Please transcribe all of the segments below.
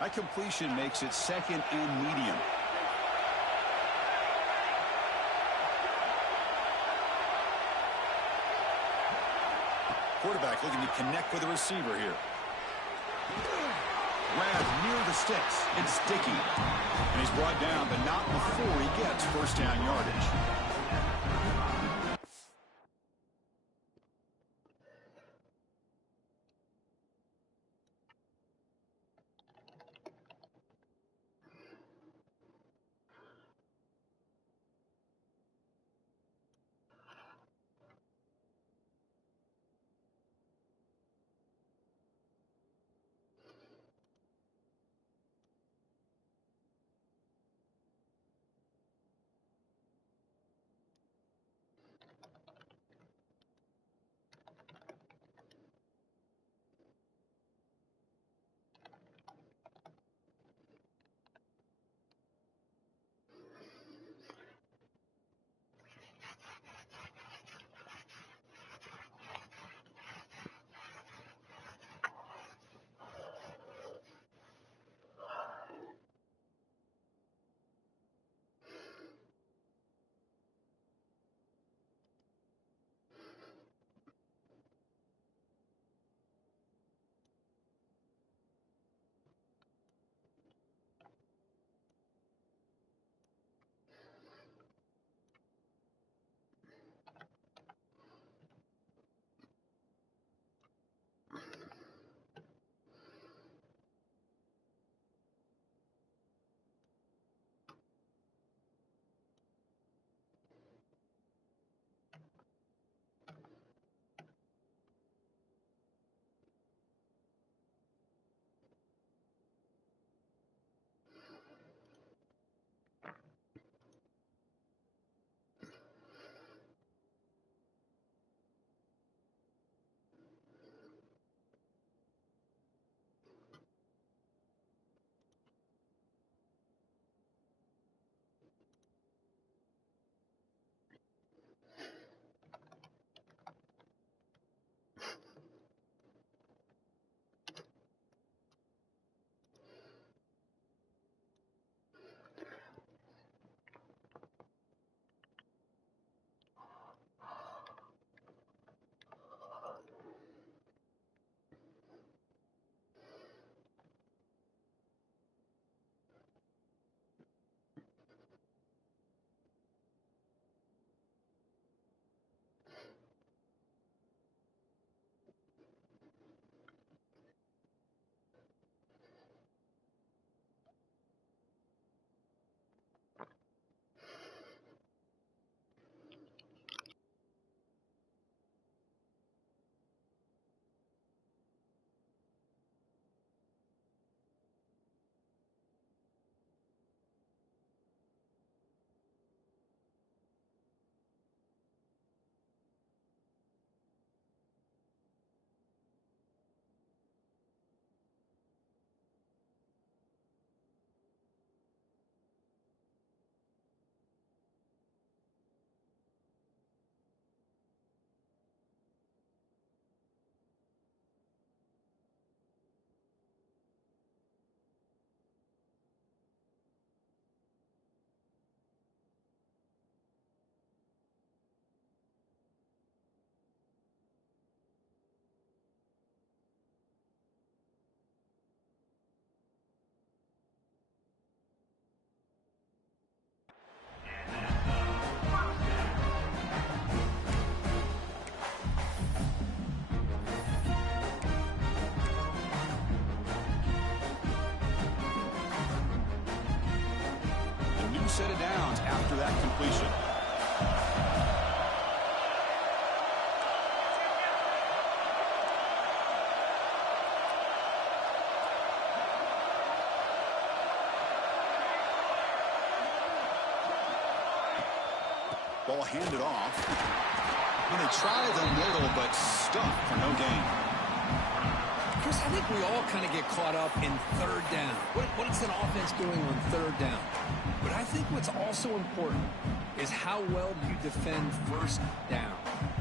That completion makes it 2nd and medium. Quarterback looking to connect with the receiver here. Grabbed near the sticks. It's Dickey. And he's brought down, but not before he gets first down yardage. Set of downs after that completion. Ball handed off. And they try the middle, but stuck for no gain. Chris, I think we all kind of get caught up in third down. What is an offense doing on third down? But I think what's also important is how well you defend first down.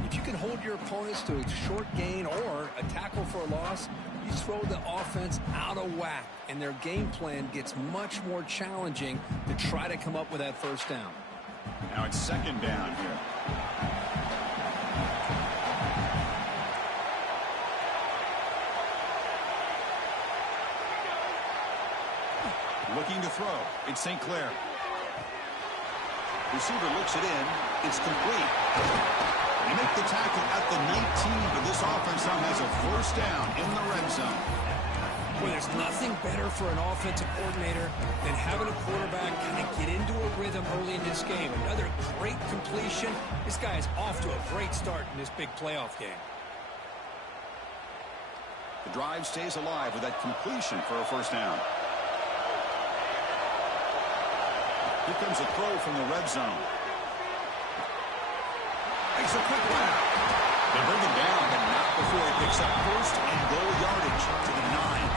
If you can hold your opponents to a short gain or attack tackle for a loss, you throw the offense out of whack, and their game plan gets much more challenging to try to come up with that first down. Now it's second down here. Looking to throw. It's St. Clair. Receiver looks it in. It's complete. They make the tackle at the 19, but this offense now has a first down in the red zone. Well, there's nothing better for an offensive coordinator than having a quarterback kind of get into a rhythm early in this game. Another great completion. This guy is off to a great start in this big playoff game. The drive stays alive with that completion for a first down. Here comes a throw from the red zone. Makes a quick one out. They bring him down, but not before he picks up first and goal yardage to the 9.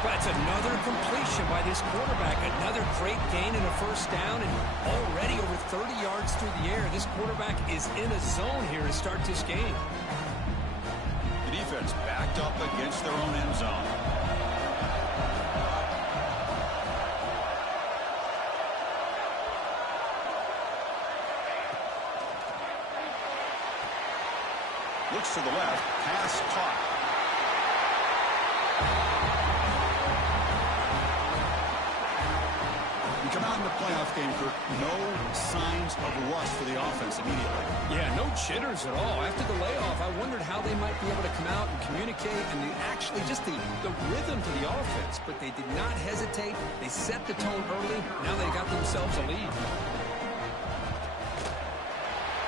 But it's another completion by this quarterback. Another great gain and a first down, and already over 30 yards through the air. This quarterback is in a zone here to start this game. The defense backed up against their own end zone. Looks to the left, pass caught. We come out in the playoff game for no signs of rust for the offense immediately. Yeah, no jitters at all. After the layoff, I wondered how they might be able to come out and communicate and actually just the rhythm to the offense. But they did not hesitate. They set the tone early. Now they got themselves a lead.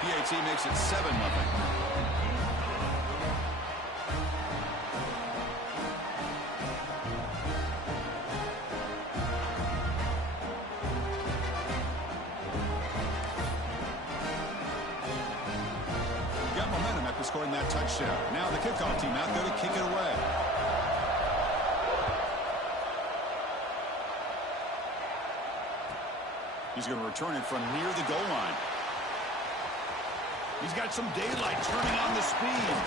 PAT makes it 7-0. Scoring that touchdown. Now the kickoff team out there to kick it away. He's going to return it from near the goal line. He's got some daylight turning on the speed.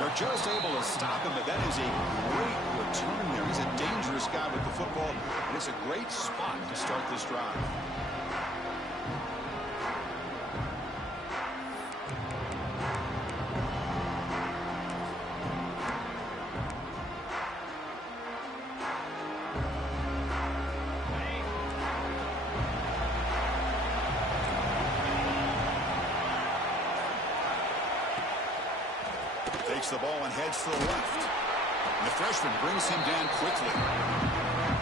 They're just able to stop him, but that is a great return there. He's a dangerous guy with the football, and it's a great spot to start this drive. Takes the ball and heads to the left. And the freshman brings him down quickly.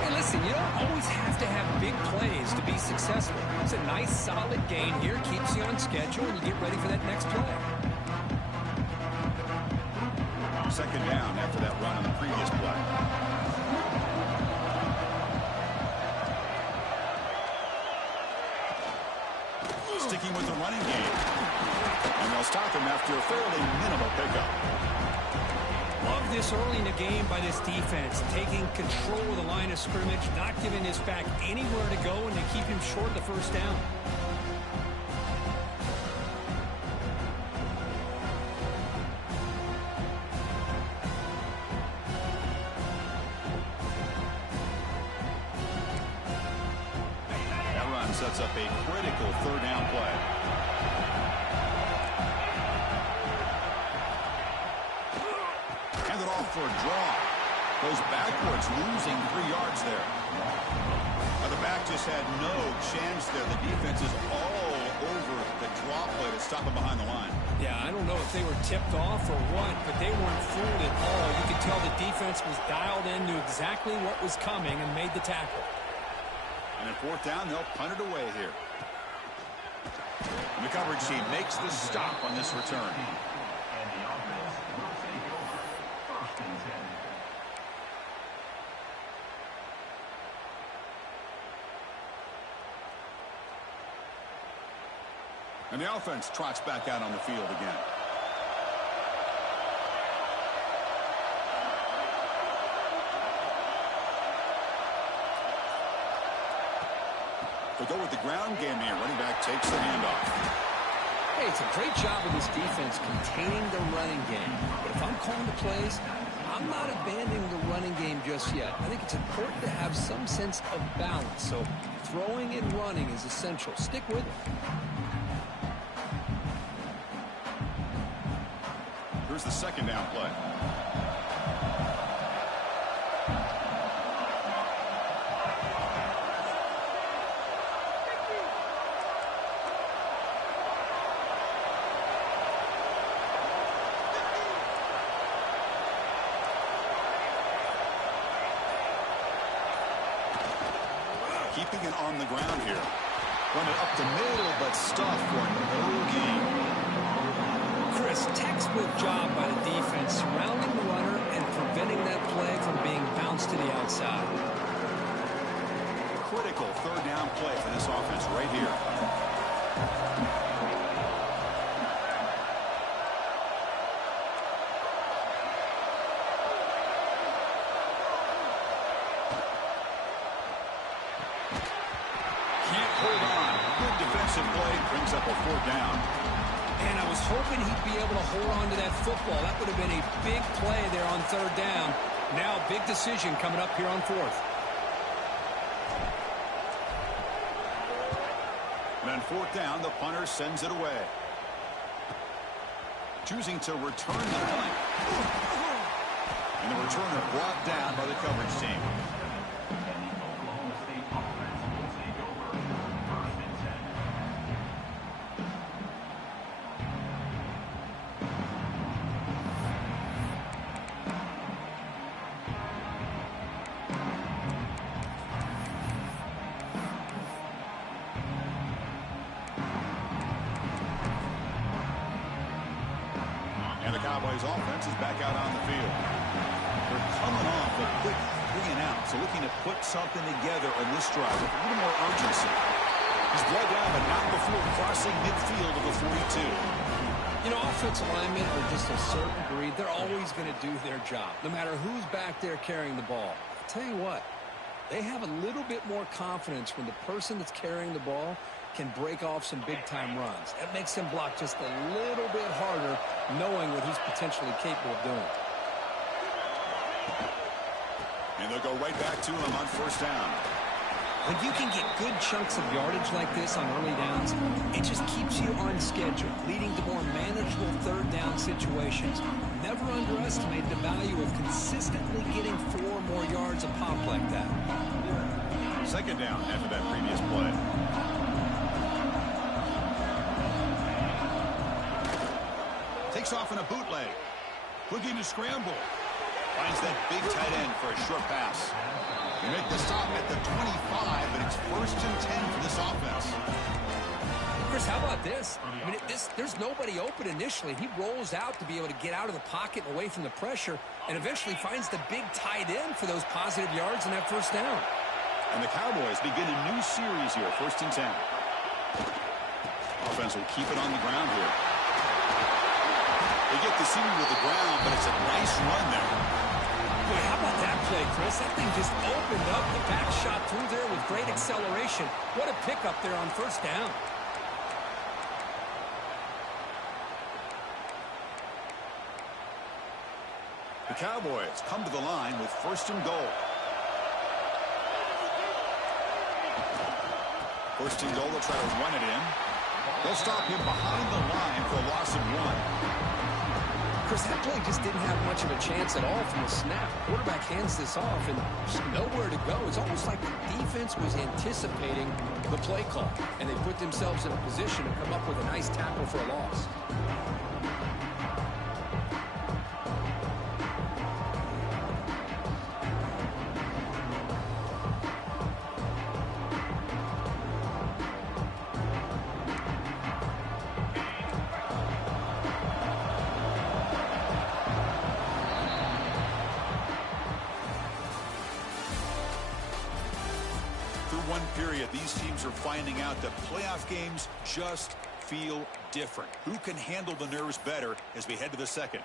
Hey, listen, you don't always have to have big plays to be successful. It's a nice, solid gain here. Keeps you on schedule, and you get ready for that next play. Second down after that run on the previous play. Sticking with the running game. And they'll stop him after a fairly minimal pickup. Love this early in the game by this defense, taking control of the line of scrimmage, not giving his back anywhere to go, and to keep him short of the first down. That run sets up a critical third down play. Handed off for a draw. Goes backwards, losing 3 yards there. Now the back just had no chance there. The defense is all over the draw play to stop him behind the line. Yeah, I don't know if they were tipped off or what, but they weren't fooled at all. You could tell the defense was dialed in, knew exactly what was coming, and made the tackle. And at fourth down, they'll punt it away here. And the coverage team makes the stop on this return. And the offense trots back out on the field again. They go with the ground game here. Running back takes the handoff. Hey, it's a great job of this defense containing the running game. But if I'm calling the plays, I'm not abandoning the running game just yet. I think it's important to have some sense of balance. So throwing and running is essential. Stick with it. Here's the second down play. Keeping it on the ground here. Run it up the middle, but stuffed for no gain. Chris, textbook job by the defense surrounding the runner and preventing that play from being bounced to the outside. Critical third down play for this offense right here. Play brings up a fourth down. And I was hoping he'd be able to hold on to that football. That would have been a big play there on third down. Now big decision coming up here on fourth. And on fourth down, the punter sends it away. Choosing to return the punt. And the returner brought down by the coverage team. Cowboys offense is back out on the field. They're coming off a quick 3-and-out, so looking to put something together on this drive with a little more urgency. He's brought down, but not before crossing midfield of the 42. You know, offensive linemen are just a certain breed. They're always going to do their job, no matter who's back there carrying the ball. I'll tell you what, they have a little bit more confidence when the person that's carrying the ball can break off some big-time runs. That makes them block just a little bit harder, knowing what he's potentially capable of doing. And they'll go right back to him on first down. When you can get good chunks of yardage like this on early downs, it just keeps you on schedule, leading to more manageable third down situations. Never underestimate the value of consistently getting 4 more yards a pop like that. Second down after that previous play. Takes off in a bootleg. Looking to scramble. Finds that big tight end for a short pass. They make the stop at the 25, but it's 1st and 10 for this offense. Chris, how about this? I mean, there's nobody open initially. He rolls out to be able to get out of the pocket and away from the pressure, and eventually finds the big tight end for those positive yards in that first down. And the Cowboys begin a new series here, 1st and 10. Offense will keep it on the ground here. They get the seam with the ground, but it's a nice run there. Boy, how about that play, Chris? That thing just opened up. The back shot through there with great acceleration. What a pickup there on first down. The Cowboys come to the line with 1st and goal. 1st and goal, they'll try to run it in. They'll stop him behind the line for a loss of 1. Chris, that play just didn't have much of a chance at all from the snap. Quarterback hands this off, and just nowhere to go. It's almost like the defense was anticipating the play call, and they put themselves in a position to come up with a nice tackle for a loss. These teams are finding out that playoff games just feel different. Who can handle the nerves better as we head to the second?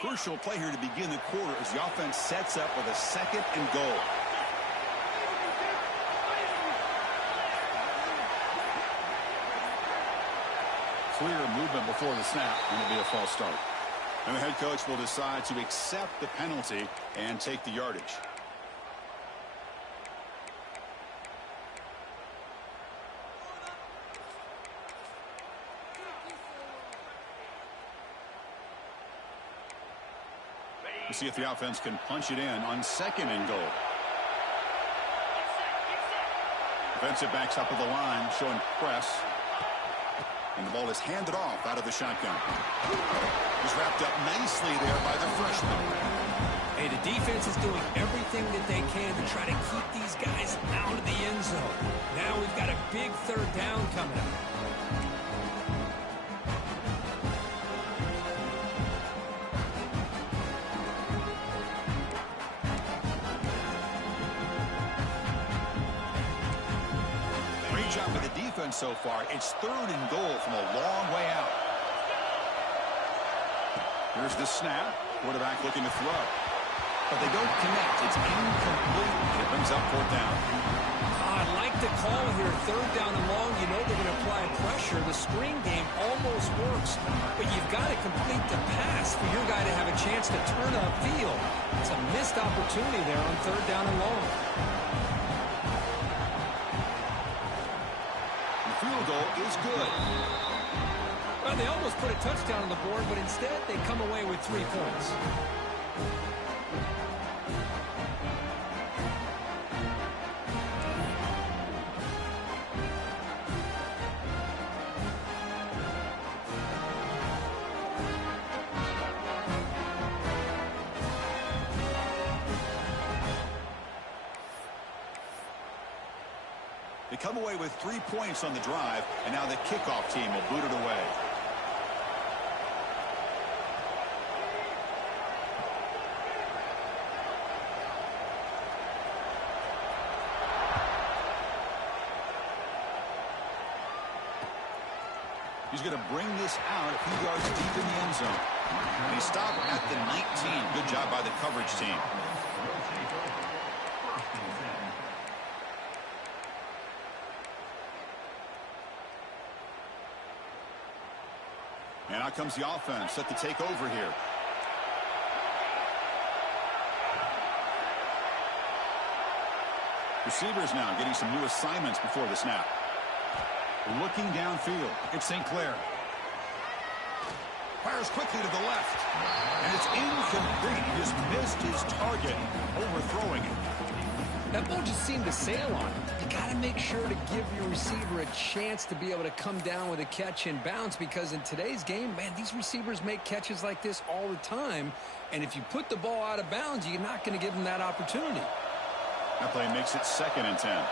Crucial play here to begin the quarter as the offense sets up with a 2nd and goal. Clear movement before the snap, and it'll be a false start. And the head coach will decide to accept the penalty and take the yardage. We'll see if the offense can punch it in on 2nd and goal. Defensive backs up at the line, showing press. And the ball is handed off out of the shotgun. He's wrapped up nicely there by the freshman. Hey, the defense is doing everything that they can to try to keep these guys out of the end zone. Now we've got a big 3rd down coming up. Job of the defense so far. It's 3rd and goal from a long way out. Here's the snap. Quarterback looking to throw. But they don't connect. It's incomplete. And it brings up 4th down. I'd like the call here. 3rd down and long. You know they're going to apply pressure. The screen game almost works. But you've got to complete the pass for your guy to have a chance to turn upfield. It's a missed opportunity there on 3rd down and long. Field goal is good. Well, they almost put a touchdown on the board, but instead they come away with 3 points. They come away with 3 points on the drive, and now the kickoff team will boot it away. He's going to bring this out a few yards deep in the end zone. And he stopped at the 19. Good job by the coverage team. And out comes the offense set to take over here. Receivers now getting some new assignments before the snap. Looking downfield. It's St. Clair. Fires quickly to the left. And it's incomplete. He just missed his target, overthrowing it. That ball just seemed to sail on him. You got to make sure to give your receiver a chance to be able to come down with a catch and bounce, because in today's game, man, these receivers make catches like this all the time. And if you put the ball out of bounds, you're not going to give them that opportunity. That play makes it 2nd and 10.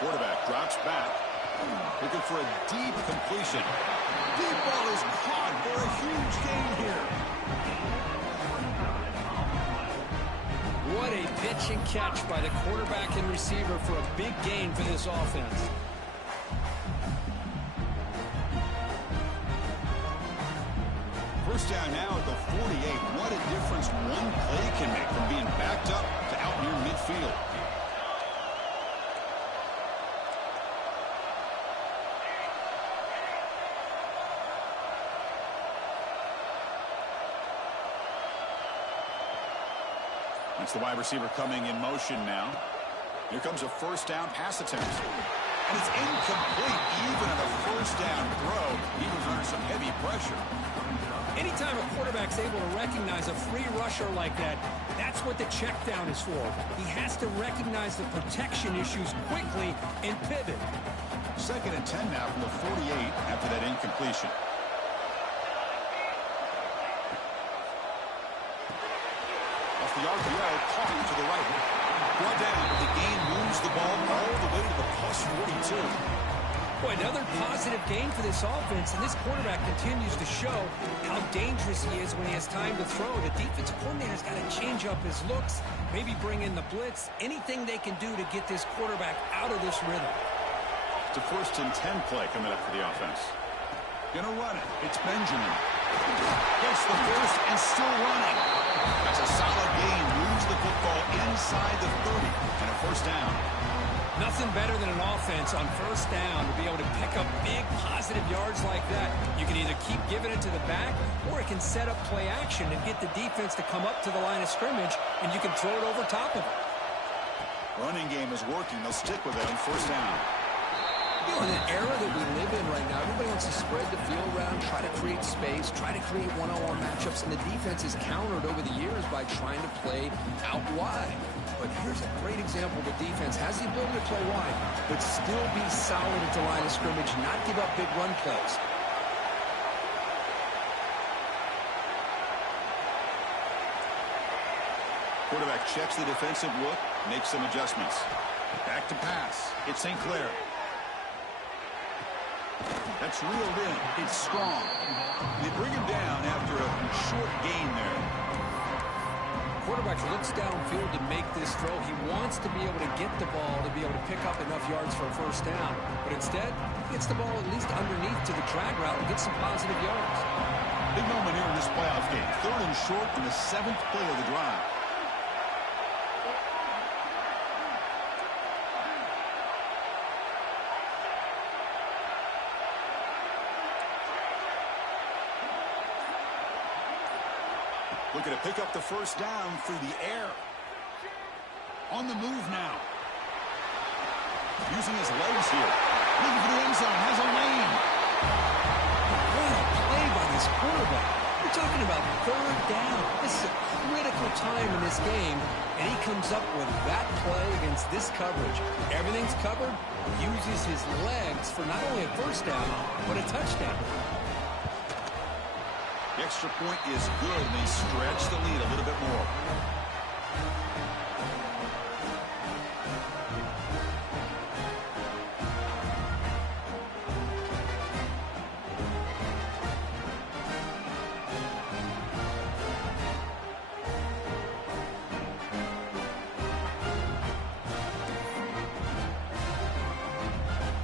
Quarterback drops back, looking for a deep completion. Deep ball is caught for a huge gain here. What a pitch and catch by the quarterback and receiver for a big gain for this offense. First down now at the 48. What a difference one play can make from being backed up to out near midfield. That's the wide receiver coming in motion now. Here comes a first down pass attempt. And it's incomplete even on a first down throw. He was under some heavy pressure. Anytime a quarterback's able to recognize a free rusher like that, that's what the check down is for. He has to recognize the protection issues quickly and pivot. 2nd and 10 now from the 48 after that incompletion. Off the RPO, caught to the right. Brought down, the gain moves the ball all the way to the plus 42. Boy, another positive gain for this offense, and this quarterback continues to show how dangerous he is when he has time to throw. The defensive coordinator's got to change up his looks, maybe bring in the blitz, anything they can do to get this quarterback out of this rhythm. a 1st and 10 play coming up for the offense. Gonna run it. It's Benjamin. Gets the first and still running. That's a solid gain. Moves the football inside the 30 and a 1st down. Nothing better than an offense on 1st down to be able to pick up big positive yards like that. You can either keep giving it to the back, or it can set up play action and get the defense to come up to the line of scrimmage, and you can throw it over top of it. Running game is working. They'll stick with it on 1st down. You know, in the era that we live in right now, everybody wants to spread the field around, try to create space, try to create one-on-one matchups, and the defense is countered over the years by trying to play out wide. But here's a great example. The defense has the ability to play wide, but still be solid at the line of scrimmage, not give up big run plays. Quarterback checks the defensive look, makes some adjustments. Back to pass. It's St. Clair. That's reeled in. It's strong. They bring him down after a short gain there. Quarterback looks downfield to make this throw. He wants to be able to get the ball to be able to pick up enough yards for a 1st down. But instead, he gets the ball at least underneath to the drag route and gets some positive yards. Big moment here in this playoff game. 3rd and short in the 7th play of the drive. Looking to pick up the 1st down through the air. On the move now. Using his legs here. Looking for the end zone. Has a lane. What a play by this quarterback. We're talking about 3rd down. This is a critical time in this game, and he comes up with that play against this coverage. Everything's covered. Uses his legs for not only a 1st down, but a touchdown. The extra point is good, and they stretch the lead a little bit more.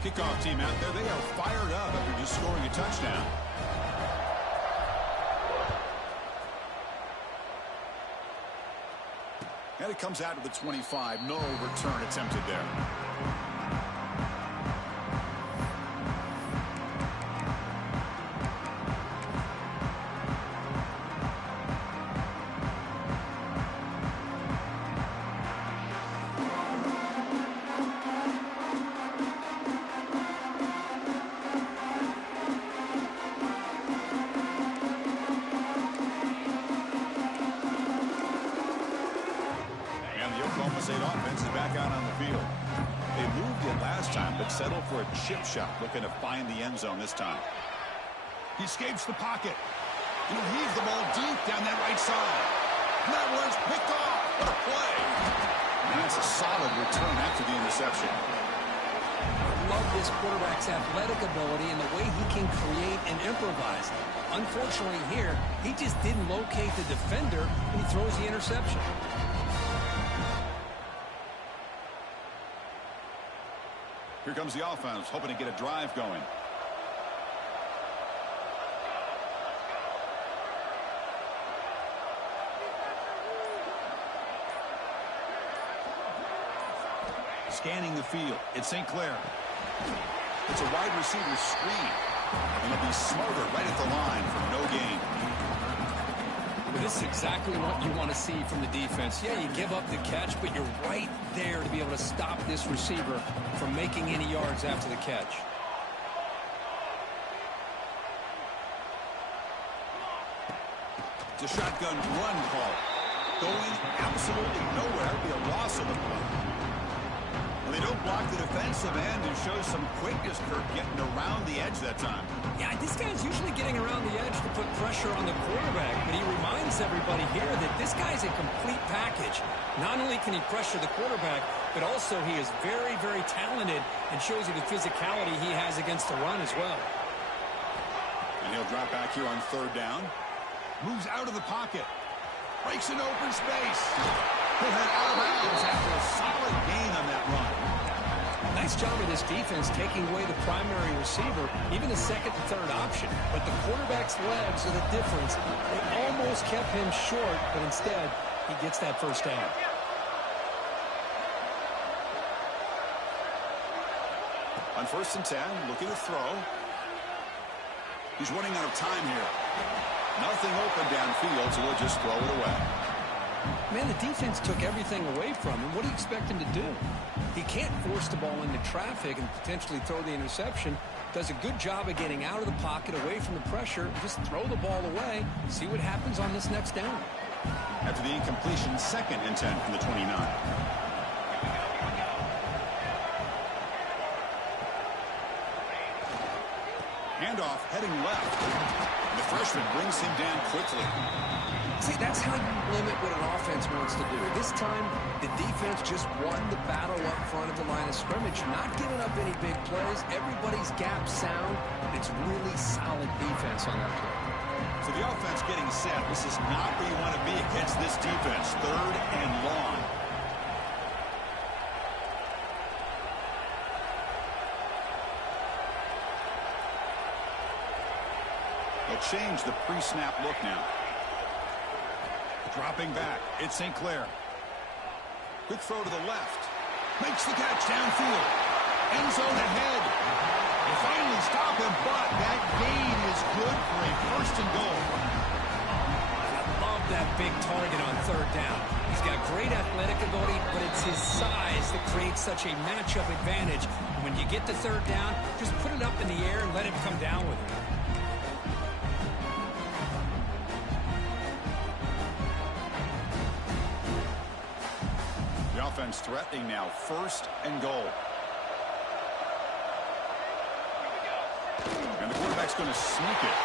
Kickoff team out there, they are fired up after just scoring a touchdown. And it comes out to the 25. No return attempted there. State offense is back out on the field. They moved it last time, but settled for a chip shot, looking to find the end zone this time. He escapes the pocket. He heaves the ball deep down that right side. And that one's picked off. What a play. And that's a solid return after the interception. I love this quarterback's athletic ability and the way he can create and improvise. Unfortunately here, he just didn't locate the defender when he throws the interception. Here comes the offense, hoping to get a drive going. Scanning the field. It's St. Clair. It's a wide receiver screen. And it'll be smarter right at the line for no gain. Well, this is exactly what you want to see from the defense. Yeah, you give up the catch, but you're right there to be able to stop this receiver from making any yards after the catch. It's a shotgun run call. Going absolutely nowhere. It'll be a loss of the play. Well, they don't block the defensive end and show some quickness, Kirk, getting around the edge that time. Yeah, this guy's usually getting around the edge to put pressure on the quarterback, but he reminds everybody here that this guy's a complete package. Not only can he pressure the quarterback, but also he is very, very talented and shows you the physicality he has against the run as well. And he'll drop back here on 3rd down. Moves out of the pocket. Breaks an open space. He'll head out of bounds after a solid gain on that run. Nice job of this defense taking away the primary receiver, even the second and third option. But the quarterback's legs are the difference. They almost kept him short, but instead, he gets that first down. On 1st and 10, looking to throw. He's running out of time here. Nothing open downfield, so he'll just throw it away. Man, the defense took everything away from him. What do you expect him to do? He can't force the ball into traffic and potentially throw the interception. Does a good job of getting out of the pocket, away from the pressure. Just throw the ball away. See what happens on this next down. After the incompletion, 2nd and 10 from the 29. Handoff heading left. The freshman brings him down quickly. See, that's how you limit what an offense wants to do. This time, the defense just won the battle up front at the line of scrimmage, not giving up any big plays. Everybody's gap sound. It's really solid defense on that play. So the offense getting set. This is not where you want to be against this defense. 3rd and long. They'll change the pre-snap look now. Dropping back, it's St. Clair. Quick throw to the left. Makes the catch downfield. End zone ahead. They finally stop him, but that gain is good for a 1st and goal. I love that big target on 3rd down. He's got great athletic ability, but it's his size that creates such a matchup advantage. When you get to 3rd down, just put it up in the air and let him come down with it. Offense threatening now, 1st and goal. And the quarterback's going to sneak it.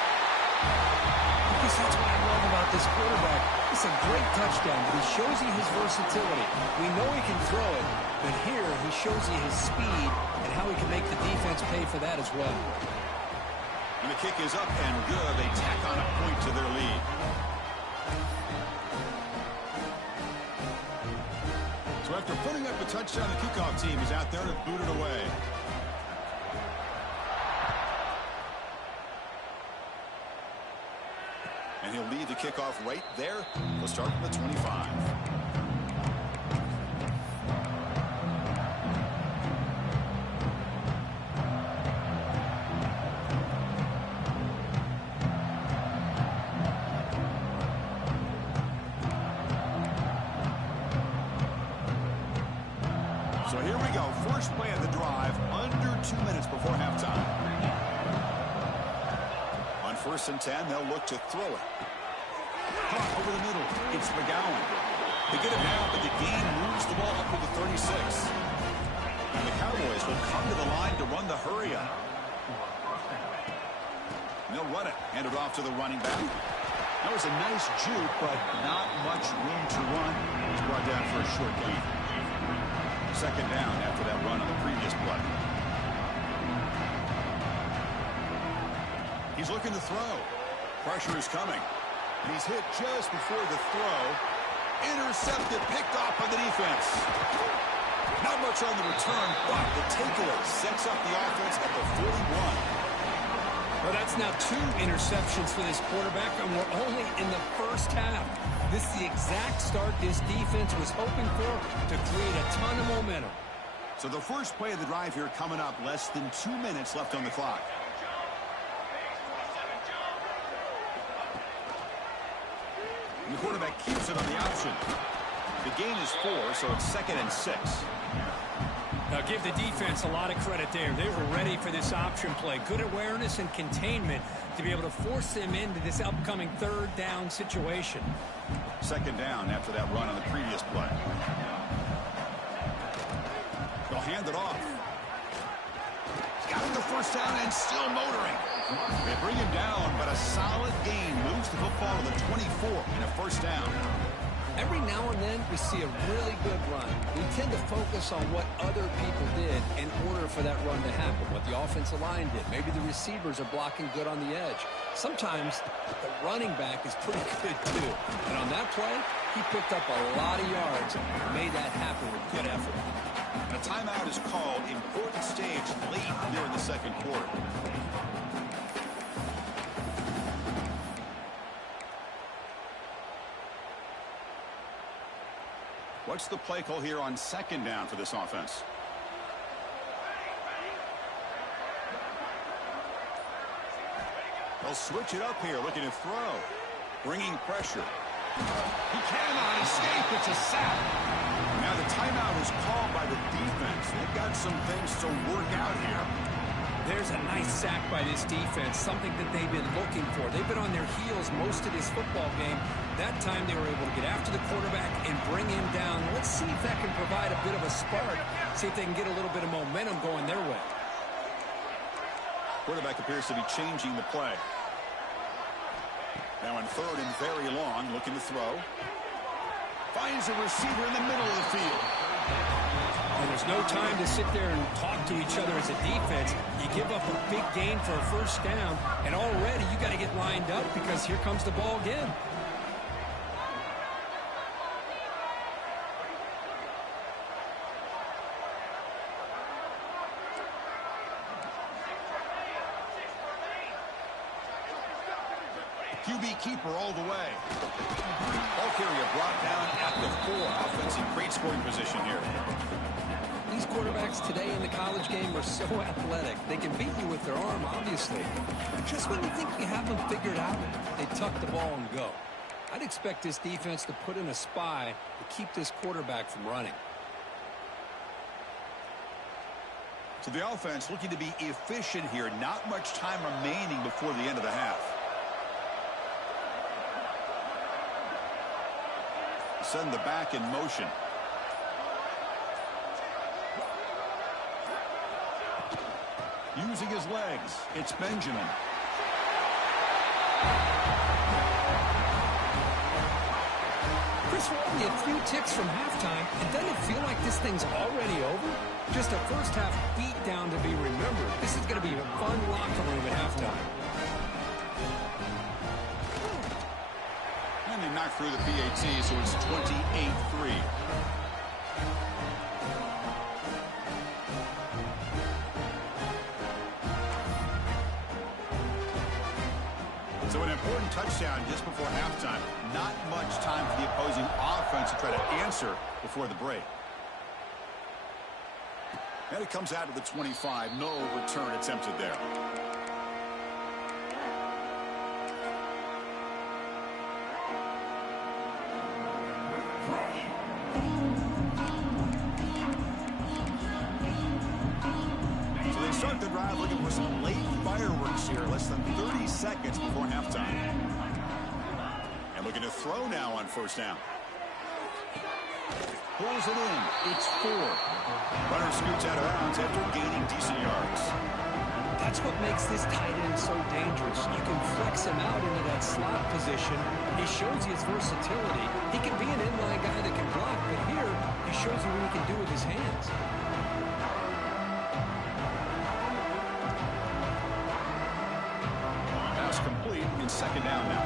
Because that's what I love about this quarterback. It's a great touchdown, but he shows you his versatility. We know he can throw it, but here he shows you his speed and how he can make the defense pay for that as well. And the kick is up and good. They tack on a point to their lead. So after putting up a touchdown, the kickoff team is out there to boot it away. And he'll lead the kickoff right there. He'll start from the 25. So here we go. First play of the drive, under 2 minutes before halftime. On 1st and 10, they'll look to throw it. Caught over the middle. It's McGowan. They get it down, but the gain moves the ball up to the 36. And the Cowboys will come to the line to run the hurry up. And they'll run it. Hand it off to the running back. That was a nice juke, but not much room to run. He's brought down for a short gain. 2nd down after that run on the previous play. He's looking to throw. Pressure is coming. And he's hit just before the throw. Intercepted, picked off by the defense. Not much on the return, but the takeaway sets up the offense at the 41. Well, that's now 2 interceptions for this quarterback, and we're only in the first half. This is the exact start this defense was hoping for to create a ton of momentum. So the first play of the drive here coming up, less than 2 minutes left on the clock. And the quarterback keeps it on the option. The gain is 4, so it's 2nd and 6. Now give the defense a lot of credit there. They were ready for this option play. Good awareness and containment to be able to force them into this upcoming 3rd down situation. 2nd down after that run on the previous play. They'll hand it off. He's got the first down and still motoring. They bring him down, but a solid gain moves the football to the 24 and a 1st down. Every now and then we see a really good run. We tend to focus on what other people did in order for that run to happen, what the offensive line did. Maybe the receivers are blocking good on the edge. Sometimes the running back is pretty good too. And on that play, he picked up a lot of yards and made that happen with good effort. And a timeout is called. Important stage late here in the second quarter. What's the play call here on second down for this offense? They'll switch it up here, looking to throw. Bringing pressure. He cannot escape. It's a sack. Now the timeout is called by the defense. They've got some things to work out here. There's a nice sack by this defense, something that they've been looking for. They've been on their heels most of this football game. That time they were able to get after the quarterback and bring him down. Let's see if that can provide a bit of a spark. See if they can get a little bit of momentum going their way. Quarterback appears to be changing the play. Now in third and very long, looking to throw. Finds a receiver in the middle of the field. And there's no time to sit there and talk to each other as a defense. You give up a big gain for a first down, and already you got to get lined up because here comes the ball again. QB keeper all the way. Ball carrier brought down at the 4. Offense in great scoring position here. These quarterbacks today in the college game are so athletic. They can beat you with their arm, obviously. But just when you think you have them figured out, they tuck the ball and go. I'd expect this defense to put in a spy to keep this quarterback from running. So the offense looking to be efficient here. Not much time remaining before the end of the half. Send the back in motion. Using his legs, it's Benjamin. Chris, we're only a few ticks from halftime, and doesn't it feel like this thing's already over? Just a first half beat down to be remembered. This is going to be a fun locker room at halftime. And they knocked through the PAT, so it's 28-3. So an important touchdown just before halftime. Not much time for the opposing offense to try to answer before the break. And it comes out to the 25. No return attempted there. So they start the drive looking for some late fireworks here. Less than 30 seconds before halftime. And looking to throw now on first down. Pulls it in. It's 4. Runner scoots out of bounds after gaining decent yards. That's what makes this tight end so dangerous. You can flex him out into that slot position. He shows you his versatility. He can be an inline guy that can block, but here he shows you what he can do with his hands. Pass complete in second down now.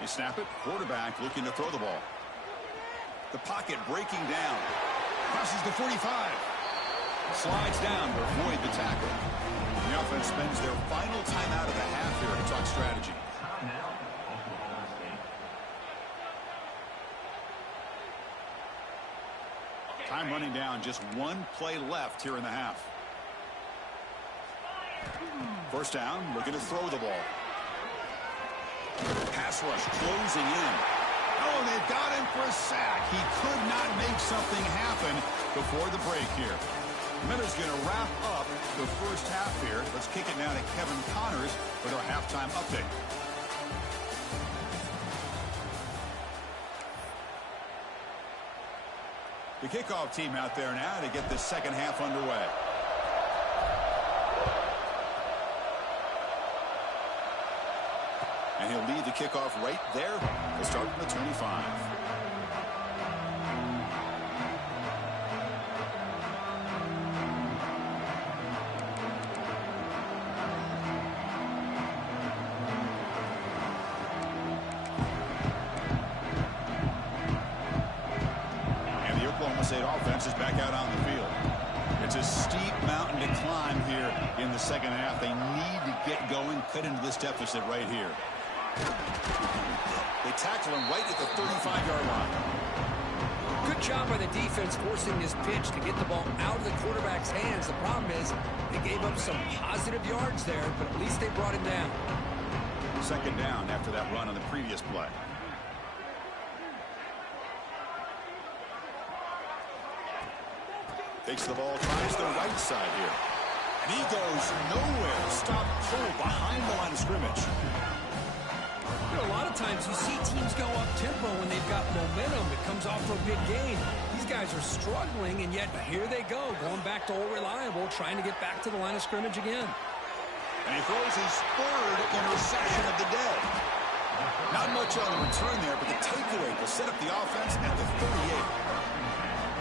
They snap it. Quarterback looking to throw the ball. The pocket breaking down. Crosses the 45. Slides down to avoid the tackle. The offense spends their final timeout of the half here to talk strategy. Time running down. Just one play left here in the half. First down. Looking to throw the ball. Pass rush closing in. Oh, and they've got him for a sack. He could not make something happen before the break here. Miller's going to wrap up the first half here. Let's kick it now to Kevin Connors with our halftime update. The kickoff team out there now to get this second half underway. And he'll lead the kickoff right there. He'll start from the 25. is back out on the field. It's a steep mountain to climb here in the second half. They need to get going, cut into this deficit right here. They tackle him right at the 35-yard line. Good job by the defense forcing this pitch to get the ball out of the quarterback's hands. The problem is they gave up some positive yards there, but at least they brought him down. Second down after that run on the previous play. Takes the ball, tries the right side here. And he goes nowhere. Stop cold behind the line of scrimmage. You know, a lot of times you see teams go up-tempo when they've got momentum. It comes off for a big gain. These guys are struggling, and yet here they go, going back to old reliable, trying to get back to the line of scrimmage again. And he throws his third interception of the day. Not much on the return there, but the takeaway will set up the offense at the 38.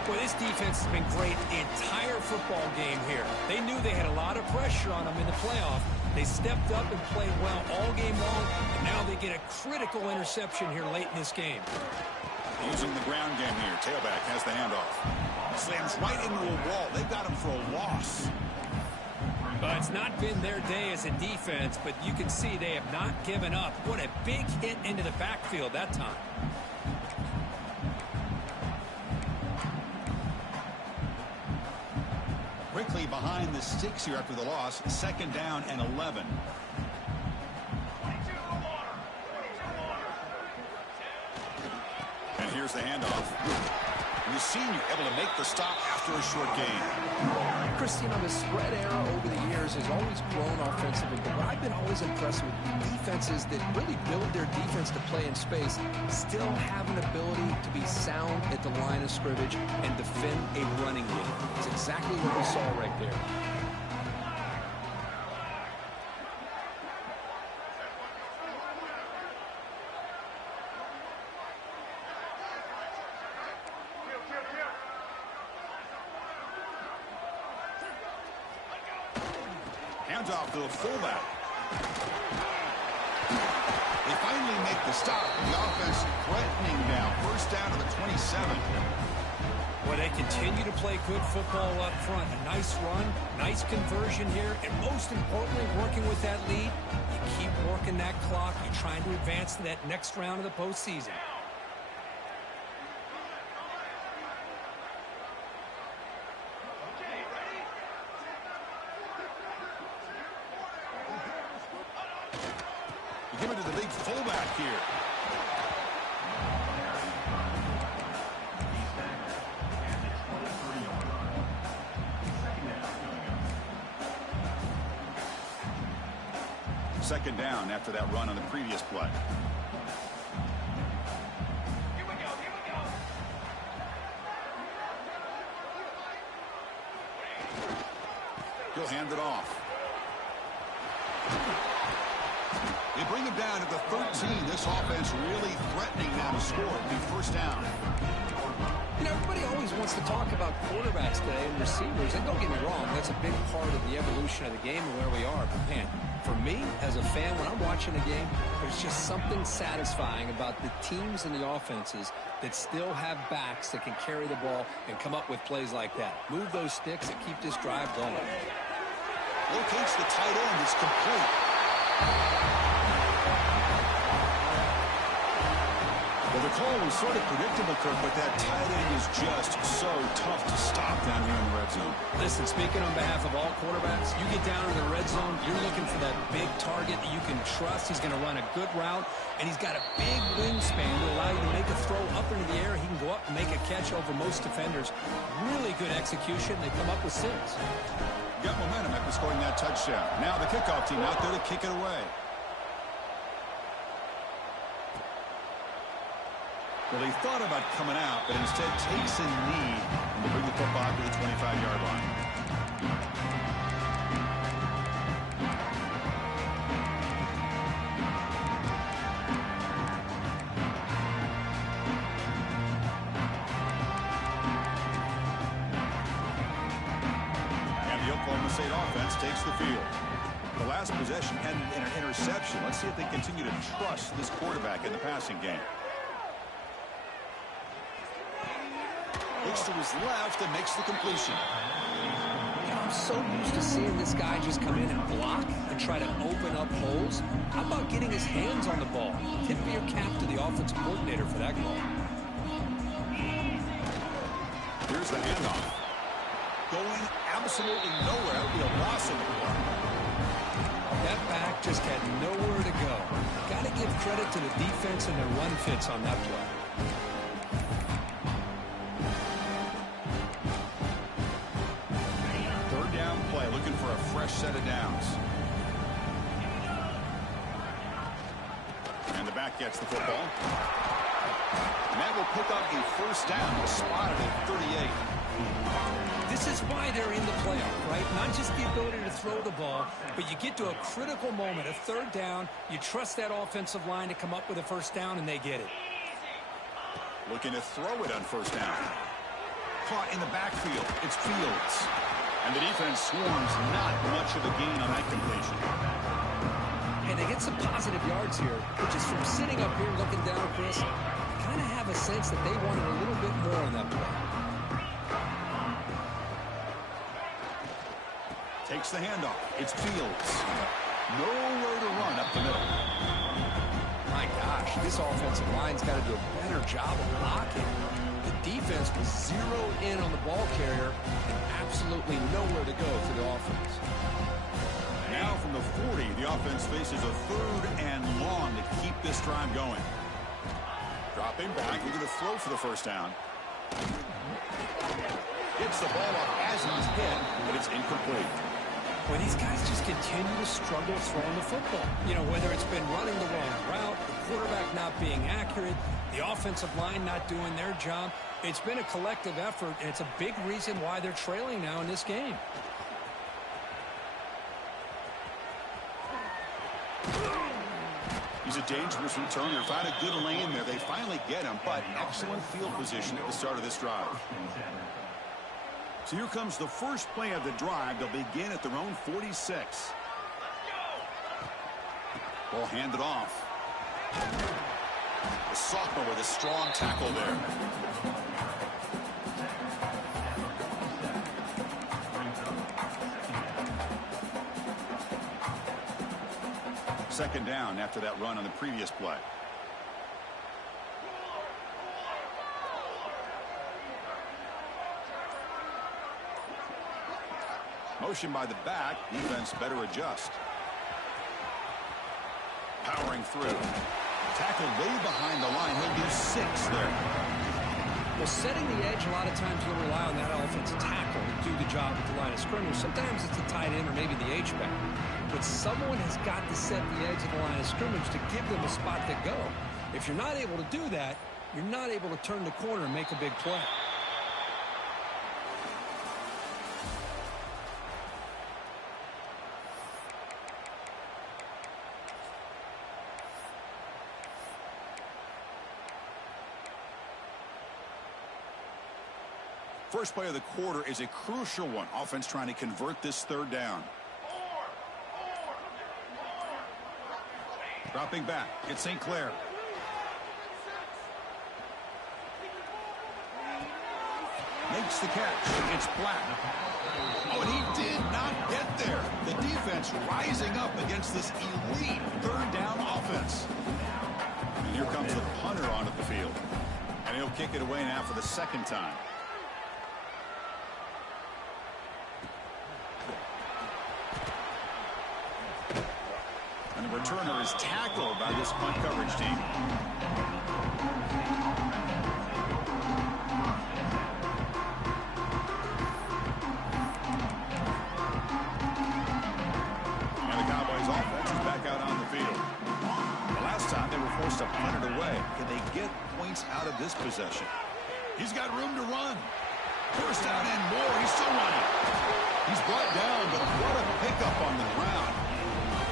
Boy, this defense has been great the entire football game here. They knew they had a lot of pressure on them in the playoff. They stepped up and played well all game long, and now they get a critical interception here late in this game. Using the ground game here. Tailback has the handoff. Slams right into a wall. They've got him for a loss. But it's not been their day as a defense, but you can see they have not given up. What a big hit into the backfield that time. Quickly behind the sticks here after the loss. Second down and 11. And here's the handoff. The senior able to make the stop after a short gain. Chris, you know, the spread era over the years has always grown offensively, but what I've been always impressed with defenses that really build their defense to play in space still have an ability to be sound at the line of scrimmage and defend a running game. It's exactly what we saw right there. Hands off to the fullback. They finally make the stop. The offense threatening now. First down to the 27. Well, they continue to play good football up front. A nice run, nice conversion here, and most importantly, working with that lead, you keep working that clock. You're trying to advance to that next round of the postseason. Give it to the big fullback here. Second down after that run on the previous play. Here we go. He'll hand it off. They bring him down at the 13. This offense really threatening now to score. It'll be first down. You know, everybody always wants to talk about quarterbacks today and receivers, and don't get me wrong, that's a big part of the evolution of the game and where we are. But man, for me, as a fan, when I'm watching a game, there's just something satisfying about the teams and the offenses that still have backs that can carry the ball and come up with plays like that. Move those sticks and keep this drive going. Locates the tight end. It's complete. Well, the call was sort of predictable, Kirk, but that tight end is just so tough to stop down here in the red zone. Listen, speaking on behalf of all quarterbacks, you get down to the red zone, you're looking for that big target that you can trust. He's going to run a good route, and he's got a big wingspan to allow you to make a throw up into the air. He can go up and make a catch over most defenders. Really good execution. They come up with 6. Got momentum after scoring that touchdown. Now the kickoff team out there to kick it away. Well, he thought about coming out, but instead takes a knee and to bring the football to the 25-yard line. And the Oklahoma State offense takes the field. The last possession ended in an interception. Let's see if they continue to trust this quarterback in the passing game. looks to his left and makes the completion. I'm so used to seeing this guy just come in and block and try to open up holes. How about getting his hands on the ball? Tip of your cap to the offensive coordinator for that call. Here's the handoff. Going absolutely nowhere. It'll be a loss in the play. That back just had nowhere to go. Got to give credit to the defense and their run fits on that play. Third down play, looking for a fresh set of downs. And the back gets the football. And that will pick up a first down, spotted at 38. This is why they're in the playoff, right? Not just the ability to throw the ball, but you get to a critical moment, a third down. You trust that offensive line to come up with a first down, and they get it. Looking to throw it on first down. Caught in the backfield. It's Fields. And the defense swarms not much of a gain on that completion. And they get some positive yards here, which is from sitting up here looking down, Chris. Kind of have a sense that they wanted a little bit more on that play. Takes the handoff. It's Fields. Nowhere to run up the middle. My gosh, this offensive line's got to do a better job of blocking. The defense was zeroed in on the ball carrier and absolutely nowhere to go for the offense. Now from the 40, the offense faces a third and long to keep this drive going. Dropping back, looking to throw for the first down. Gets the ball up as he's hit, but it's incomplete. Well, these guys just continue to struggle throwing the football. You know, whether it's been running the wrong route, the quarterback not being accurate, the offensive line not doing their job. It's been a collective effort, and it's a big reason why they're trailing now in this game. He's a dangerous returner. Found a good lane there. They finally get him, but excellent field position at the start of this drive. So here comes the first play of the drive. They'll begin at their own 46. Ball handed off. The sophomore with a strong tackle there. Second down after that run on the previous play. Motion by the back. Defense better adjust. Powering through. Tackled way behind the line. He'll do 6 there. Well, setting the edge, a lot of times you'll rely on that offensive tackle to do the job at the line of scrimmage. Sometimes it's the tight end or maybe the H-back. But someone has got to set the edge of the line of scrimmage to give them a spot to go. If you're not able to do that, you're not able to turn the corner and make a big play. First play of the quarter is a crucial one. Offense trying to convert this third down. Dropping back. It's St. Clair. Makes the catch. It's Black. Oh, and he did not get there. The defense rising up against this elite third down offense. And here comes the punter onto the field. And he'll kick it away now for the second time. And the returner is tackled by this punt coverage team. And the Cowboys offense is back out on the field. The last time they were forced to punt it away. Can they get points out of this possession? He's got room to run. First down and more. He's still running. He's brought down, but what a pickup on the ground.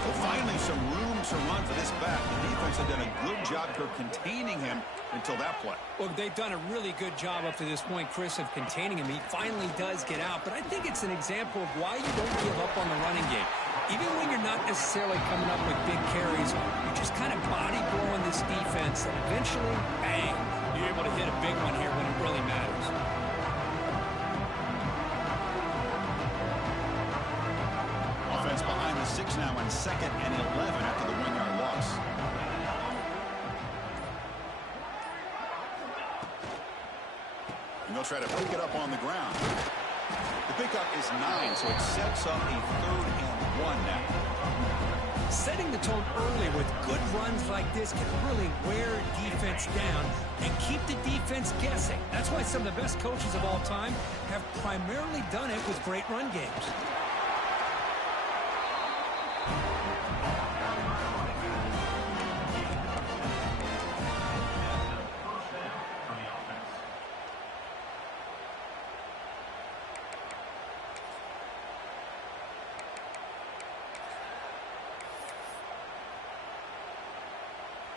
Well, finally some room to run for this back. The defense have done a good job of containing him until that play. Well, they've done a really good job up to this point, Chris, of containing him. He finally does get out, but I think it's an example of why you don't give up on the running game. Even when you're not necessarily coming up with big carries, you're just kind of body blowing this defense, and eventually, bang, you're able to hit a big one here when it really matters. 2nd and 11 after the 1-yard loss. And they'll try to pick it up on the ground. The pickup is 9, so it sets up a 3rd and 1 now. Setting the tone early with good runs like this can really wear defense down and keep the defense guessing. That's why some of the best coaches of all time have primarily done it with great run games.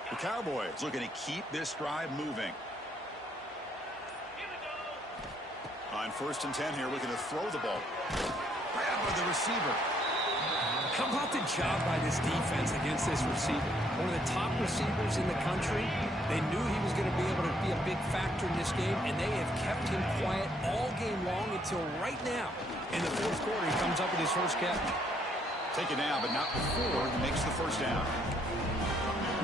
The Cowboys looking to keep this drive moving. On 1st and 10 here, looking to throw the ball. Grab by the receiver. How about the job by this defense against this receiver? One of the top receivers in the country. They knew he was going to be able to be a big factor in this game, and they have kept him quiet all game long until right now. In the 4th quarter, he comes up with his first catch. Take it down, but not before he makes the 1st down.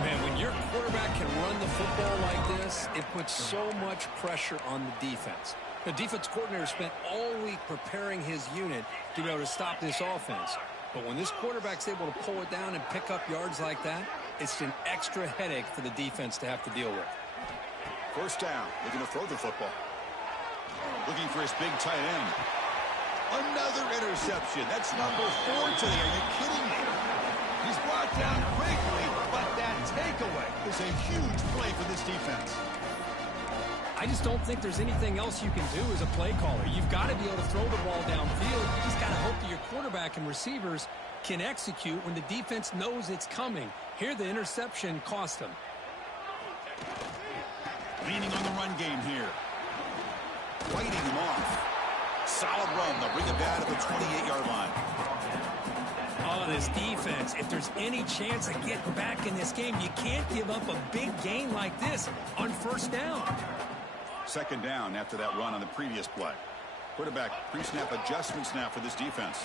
Man, when your quarterback can run the football like this, it puts so much pressure on the defense. The defense coordinator spent all week preparing his unit to be able to stop this offense. But when this quarterback's able to pull it down and pick up yards like that, it's an extra headache for the defense to have to deal with. 1st down, looking to throw the football. Looking for his big tight end. Another interception. That's number 4 today. Are you kidding me? He's brought down quickly, but that takeaway is a huge play for this defense. I just don't think there's anything else you can do as a play caller. You've got to be able to throw the ball downfield. You just got to hope that your quarterback and receivers can execute when the defense knows it's coming. Here, the interception cost them. Leaning on the run game here. Fighting him off. Solid run. They'll bring it down to the 28-yard line. Oh, this defense, if there's any chance of getting back in this game, you can't give up a big gain like this on 1st down. 2nd down after that run on the previous play. Quarterback pre-snap adjustments now for this defense.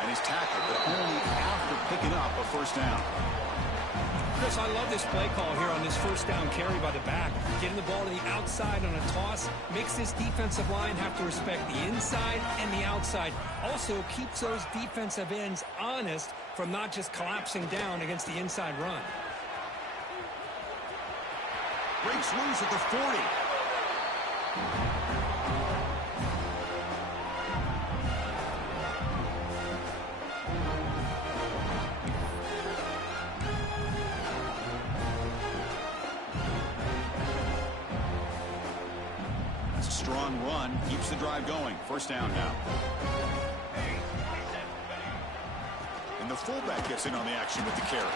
And he's tackled, but only after picking up a 1st down. Chris, I love this play call here on this 1st down carry by the back. Getting the ball to the outside on a toss makes this defensive line have to respect the inside and the outside. Also keeps those defensive ends honest from not just collapsing down against the inside run. Breaks loose at the 40. That's a strong run. Keeps the drive going. 1st down now. And the fullback gets in on the action with the carry.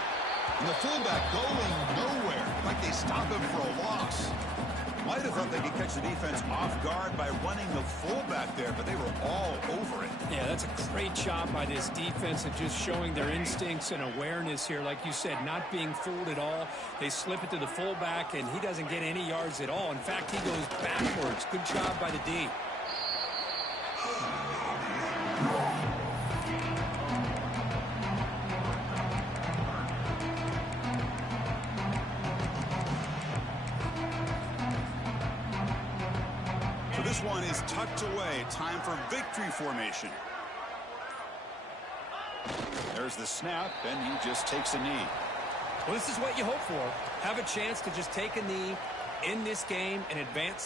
And the fullback going nowhere, like they stop him for a loss. Might have thought they could catch the defense off guard by running the fullback there, but they were all over it. Yeah, that's a great job by this defense of just showing their instincts and awareness here. Like you said, not being fooled at all. They slip it to the fullback, and he doesn't get any yards at all. In fact, he goes backwards. Good job by the D. This one is tucked away. Time for victory formation. There's the snap, and he just takes a knee. Well, this is what you hope for. Have a chance to just take a knee in this game and advance